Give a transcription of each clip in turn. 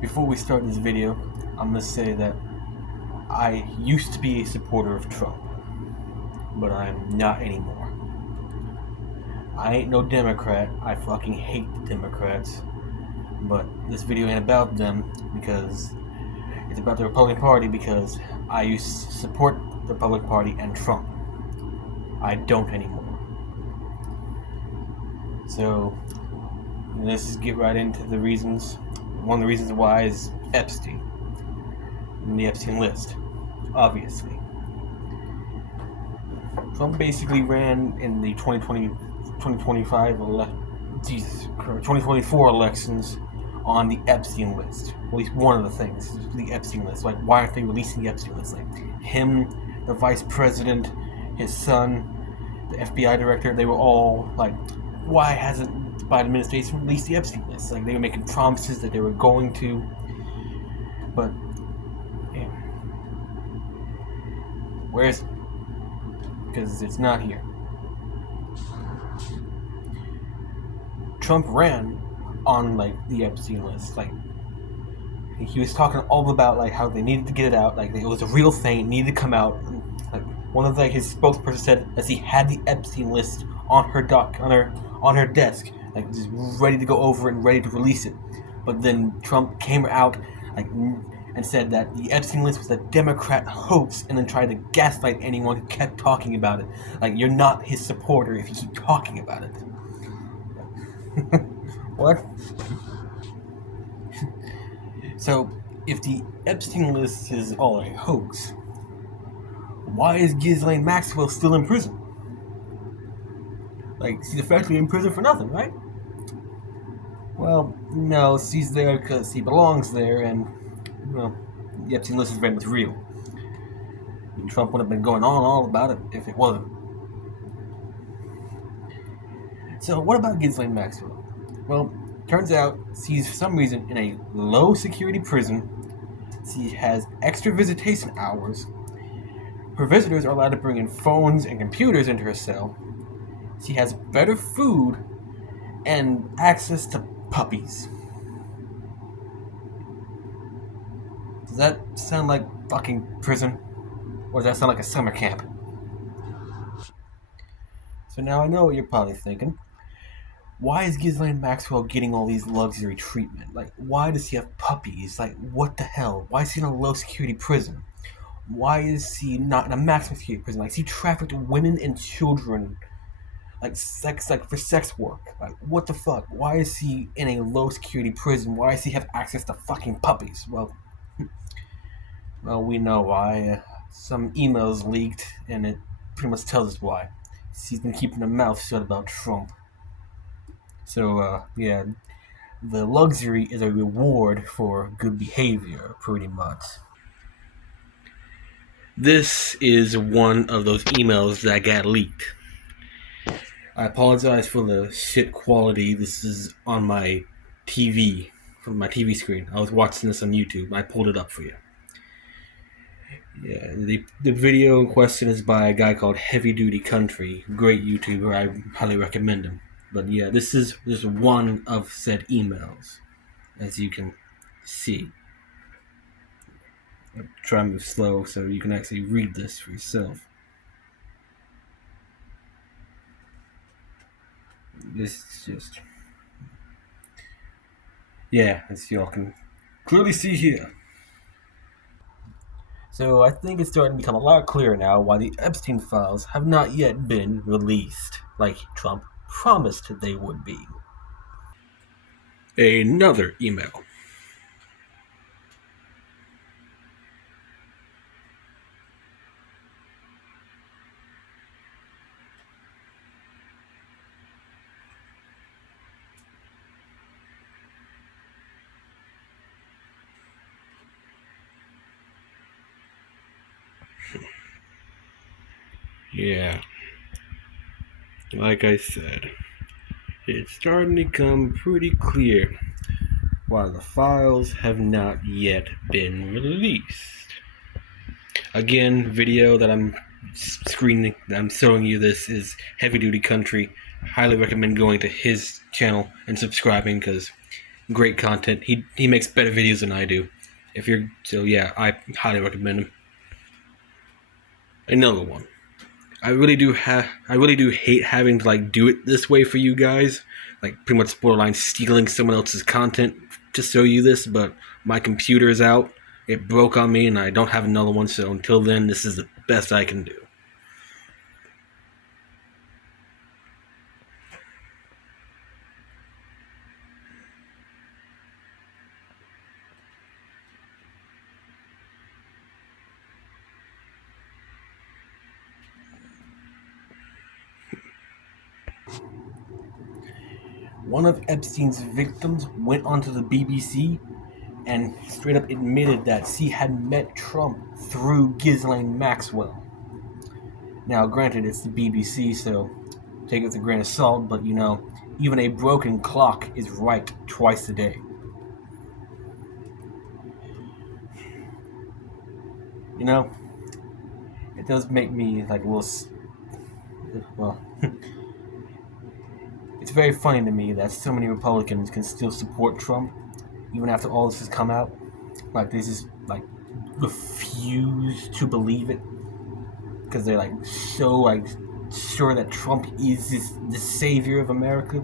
Before we start this video, I'm gonna say that I used to be a supporter of Trump, but I'm not anymore. I ain't no Democrat. I fucking hate the Democrats. But this video ain't about them because it's about the Republican Party because I used to support the Republican Party and Trump. I don't anymore. So let's just get right into the reasons. One of the reasons why is Epstein. And the Epstein list, obviously. Trump basically ran in the 2024 elections on the Epstein list. At least one of the things, the Epstein list. Like, why aren't they releasing the Epstein list? Like, him, the vice president, his son, the FBI director, they were all like, why hasn't the Biden administration released the Epstein list? Like, they were making promises that they were going to, but yeah. Where is it? Because it's not here. Trump ran on like the Epstein list. Like, he was talking all about like how they needed to get it out. Like, it was a real thing. It needed to come out. Like, one of like his spokesperson said that he had the Epstein list on her desk, like just ready to go over it and ready to release it. But then Trump came out like and said that the Epstein list was a Democrat hoax, and then tried to gaslight anyone who kept talking about it. Like, you're not his supporter if you keep talking about it. What? So, if the Epstein list is all a hoax, why is Ghislaine Maxwell still in prison? Like, she's effectively in prison for nothing, right? Well, no, she's there because she belongs there, and, well, the Epstein list is very much real. And Trump would have been going on all about it if it wasn't. So, what about Ghislaine Maxwell? Well, turns out she's for some reason in a low security prison. She has extra visitation hours. Her visitors are allowed to bring in phones and computers into her cell. She has better food and access to puppies. Does that sound like fucking prison? Or does that sound like a summer camp? So now I know what you're probably thinking. Why is Ghislaine Maxwell getting all these luxury treatment? Like, why does she have puppies? Like, what the hell? Why is she in a low security prison? Why is she not in a maximum security prison? Like, she trafficked women and children, like for sex work. Like, what the fuck? Why is she in a low security prison? Why does she have access to fucking puppies? Well, we know why. Some emails leaked, and it pretty much tells us why. She's been keeping her mouth shut about Trump. So, yeah, the luxury is a reward for good behavior, pretty much. This is one of those emails that got leaked. I apologize for the shit quality. This is on my TV, from my TV screen. I was watching this on YouTube. I pulled it up for you. Yeah, the video in question is by a guy called Heavy Duty Country. Great YouTuber. I highly recommend him. But yeah, this is one of said emails, as you can see. I'll try and move slow so you can actually read this for yourself. This is just... yeah, as y'all can clearly see here. So I think it's starting to become a lot clearer now why the Epstein files have not yet been released, like Trump promised they would be. Another email. Yeah, like I said, it's starting to become pretty clear why the files have not yet been released. Again, video that I'm showing you this is Heavy Duty Country. Highly recommend going to his channel and subscribing because Great content. He makes better videos than I do. If you're so yeah, I highly recommend him. Another one. I really do hate having to like do it this way for you guys. Like pretty much borderline stealing someone else's content to show you this, but my computer is out. It broke on me and I don't have another one, so until then this is the best I can do. One of Epstein's victims went onto the BBC and straight up admitted that she had met Trump through Ghislaine Maxwell. Now, granted, it's the BBC, so take it with a grain of salt, but even a broken clock is right twice a day. You know, it does make me like a little. Well, it's very funny to me that so many Republicans can still support Trump even after all this has come out. Like they just like refuse to believe it because they're like so like sure that Trump is the savior of America.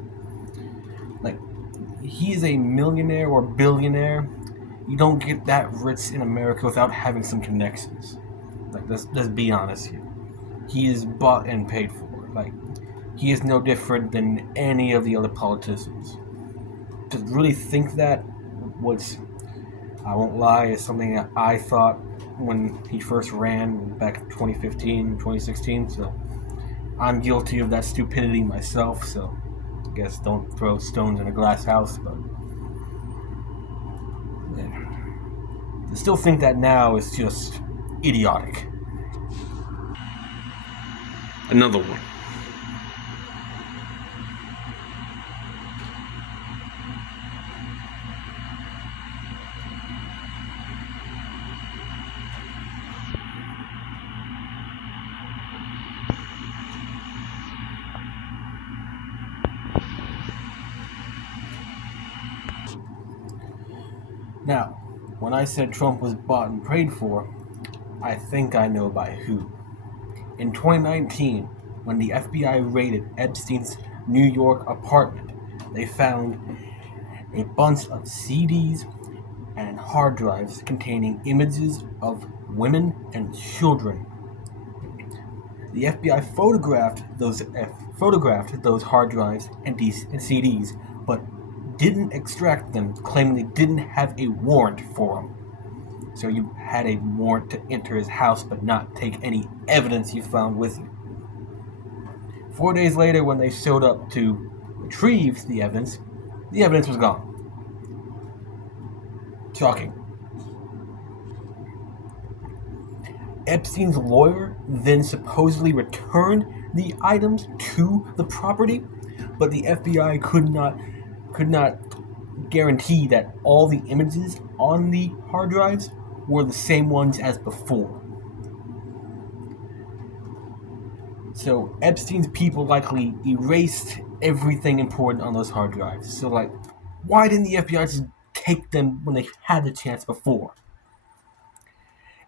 Like he is a millionaire or billionaire. You don't get that rich in America without having some connections. Like let's be honest here. He is bought and paid for. Like he is no different than any of the other politicians. To really think that was, I won't lie, is something that I thought when he first ran back in 2015, 2016. So I'm guilty of that stupidity myself. So I guess don't throw stones in a glass house. But yeah. To still think that now is just idiotic. Another one. Now, when I said Trump was bought and prayed for, I think I know by who. In 2019, when the FBI raided Epstein's New York apartment, they found a bunch of CDs and hard drives containing images of women and children. The FBI photographed those hard drives and CDs, but didn't extract them, claiming they didn't have a warrant for them. So you had a warrant to enter his house, but not take any evidence you found with you. 4 days later, when they showed up to retrieve the evidence was gone. Shocking. Epstein's lawyer then supposedly returned the items to the property, but the FBI could not guarantee that all the images on the hard drives were the same ones as before. So Epstein's people likely erased everything important on those hard drives. So like, why didn't the FBI just take them when they had the chance before?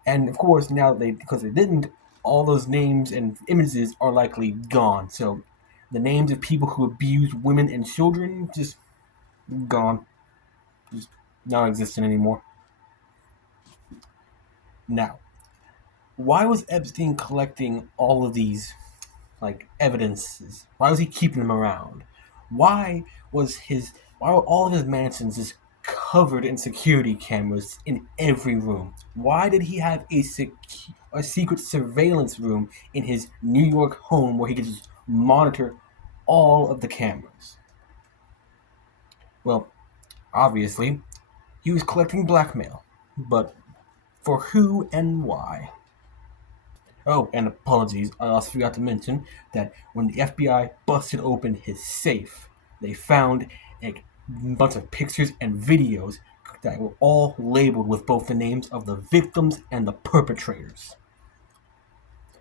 And of course, now because they didn't, all those names and images are likely gone. So the names of people who abuse women and children just gone, just not existent anymore. Now, why was Epstein collecting all of these like evidences? Why was he keeping them around? Why was his why were all of his mansions just covered in security cameras in every room? Why did he have a secret surveillance room in his New York home where he could just monitor all of the cameras? Well, obviously, he was collecting blackmail, but for who and why? Oh, and apologies, I also forgot to mention that when the FBI busted open his safe, they found a bunch of pictures and videos that were all labeled with both the names of the victims and the perpetrators.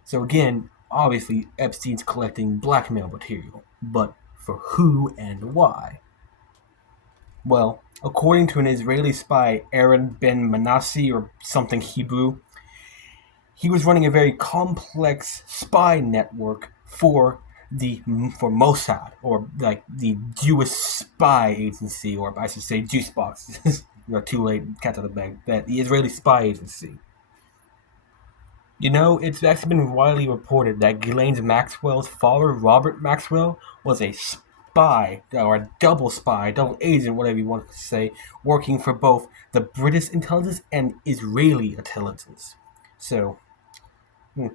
So again, obviously Epstein's collecting blackmail material, but for who and why? Well, according to an Israeli spy, Aaron Ben Manasseh, or something Hebrew, he was running a very complex spy network for Mossad, or like the Jewish spy agency, or I should say juice box. Too late, cat out of the bag. That the Israeli spy agency. It's actually been widely reported that Ghislaine Maxwell's father, Robert Maxwell, was a spy, or a double spy, double agent, whatever you want to say, working for both the British intelligence and Israeli intelligence. So, hmm.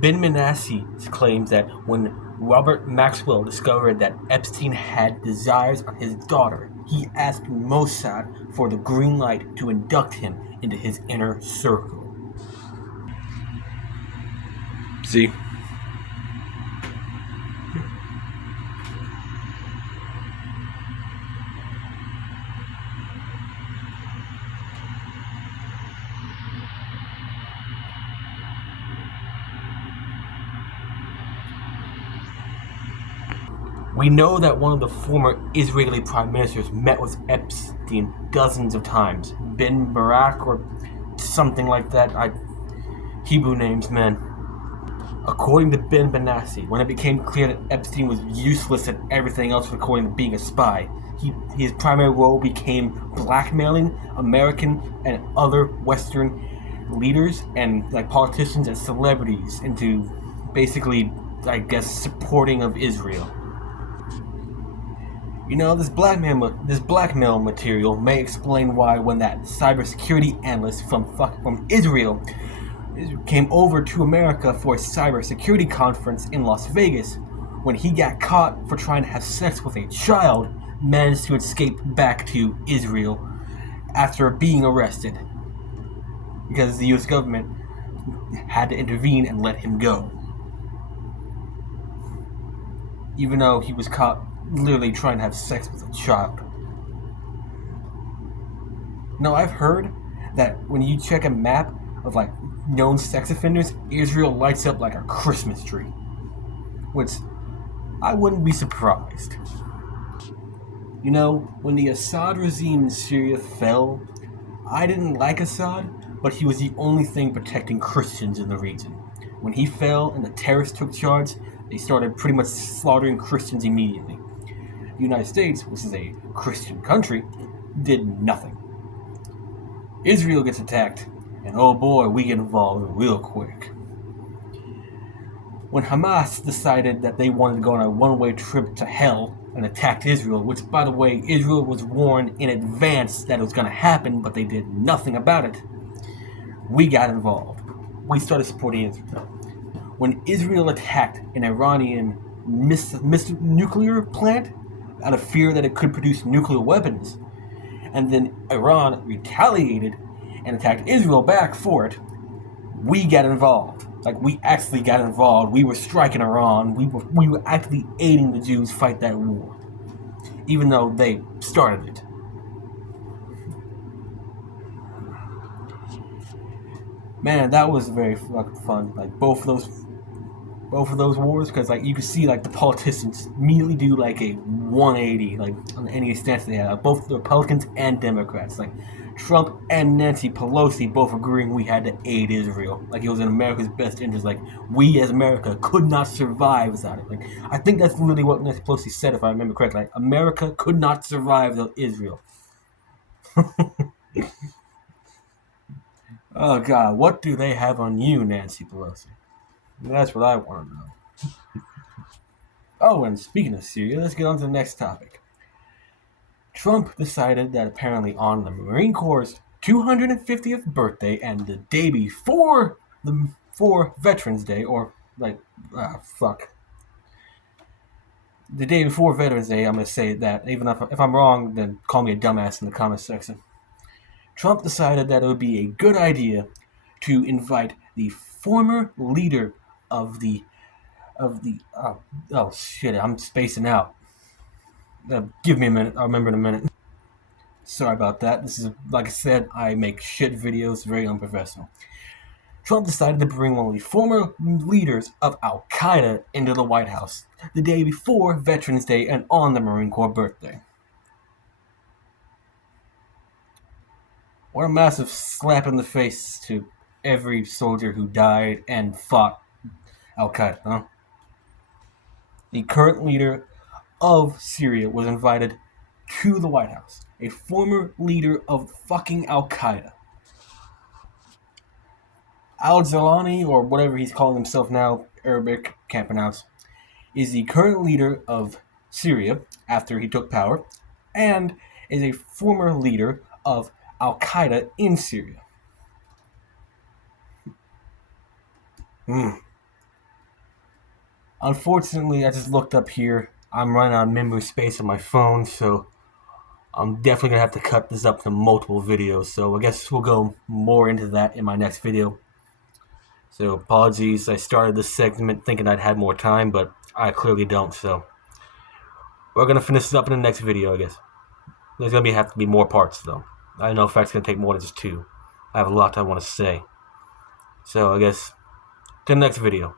Ben Manasseh claims that when Robert Maxwell discovered that Epstein had desires on his daughter, he asked Mossad for the green light to induct him into his inner circle. See? We know that one of the former Israeli prime ministers met with Epstein dozens of times. Ben Barak or something like that. Hebrew names, man. According to Ben Benassi, when it became clear that Epstein was useless at everything else according to being a spy, his primary role became blackmailing American and other Western leaders and like politicians and celebrities into basically, I guess, supporting of Israel. This blackmail material may explain why when that cybersecurity analyst from Israel came over to America for a cybersecurity conference in Las Vegas, when he got caught for trying to have sex with a child, managed to escape back to Israel after being arrested because the U.S. government had to intervene and let him go, even though he was caught literally trying to have sex with a child. No, I've heard that when you check a map of like known sex offenders, Israel lights up like a Christmas tree, which I wouldn't be surprised. When the Assad regime in Syria fell, I didn't like Assad, but he was the only thing protecting Christians in the region. When he fell and the terrorists took charge, they started pretty much slaughtering Christians immediately. The United States, which is a Christian country, did nothing. Israel gets attacked, and oh boy, we get involved real quick. When Hamas decided that they wanted to go on a one-way trip to hell and attacked Israel, which, by the way, Israel was warned in advance that it was going to happen, but they did nothing about it, we got involved. We started supporting Israel. When Israel attacked an Iranian nuclear plant out of fear that it could produce nuclear weapons, and then Iran retaliated and attacked Israel back for it, we got involved. Like, we actually got involved. We were striking Iran. We were actually aiding the Jews fight that war, even though they started it. Man, that was very fucking fun. Like, both of those wars, because like you could see like the politicians immediately do like a 180 like on any stance they have, both the Republicans and Democrats, like Trump and Nancy Pelosi both agreeing we had to aid Israel, like it was in America's best interest, like we as America could not survive without it. Like, I think that's literally what Nancy Pelosi said, if I remember correctly, like America could not survive without Israel. Oh god, what do they have on you, Nancy Pelosi? That's what I want to know. Oh, and speaking of Syria, let's get on to the next topic. Trump decided that apparently on the Marine Corps' 250th birthday and the day before Veterans Day, or like, the day before Veterans Day, I'm going to say that. Even if I'm wrong, then call me a dumbass in the comment section. Trump decided that it would be a good idea to invite the former leader of the oh shit, I'm spacing out. Give me a minute. I'll remember in a minute. Sorry about that. This is, like I said, I make shit videos, very unprofessional. Trump decided to bring one of the former leaders of Al Qaeda into the White House the day before Veterans Day and on the Marine Corps birthday. What a massive slap in the face to every soldier who died and fought Al Qaeda, huh? The current leader of Syria was invited to the White House. A former leader of fucking Al Qaeda. Al Zalani, or whatever he's calling himself now, Arabic, can't pronounce, is the current leader of Syria after he took power, and is a former leader of Al Qaeda in Syria. Unfortunately, I just looked up here. I'm running out of memory space on my phone, so I'm definitely gonna have to cut this up to multiple videos. So I guess we'll go more into that in my next video. So apologies, I started this segment thinking I'd had more time, but I clearly don't. So we're gonna finish this up in the next video, I guess. There's gonna have to be more parts though. I don't know if that's gonna take more than just 2. I have a lot I want to say. So I guess to the next video.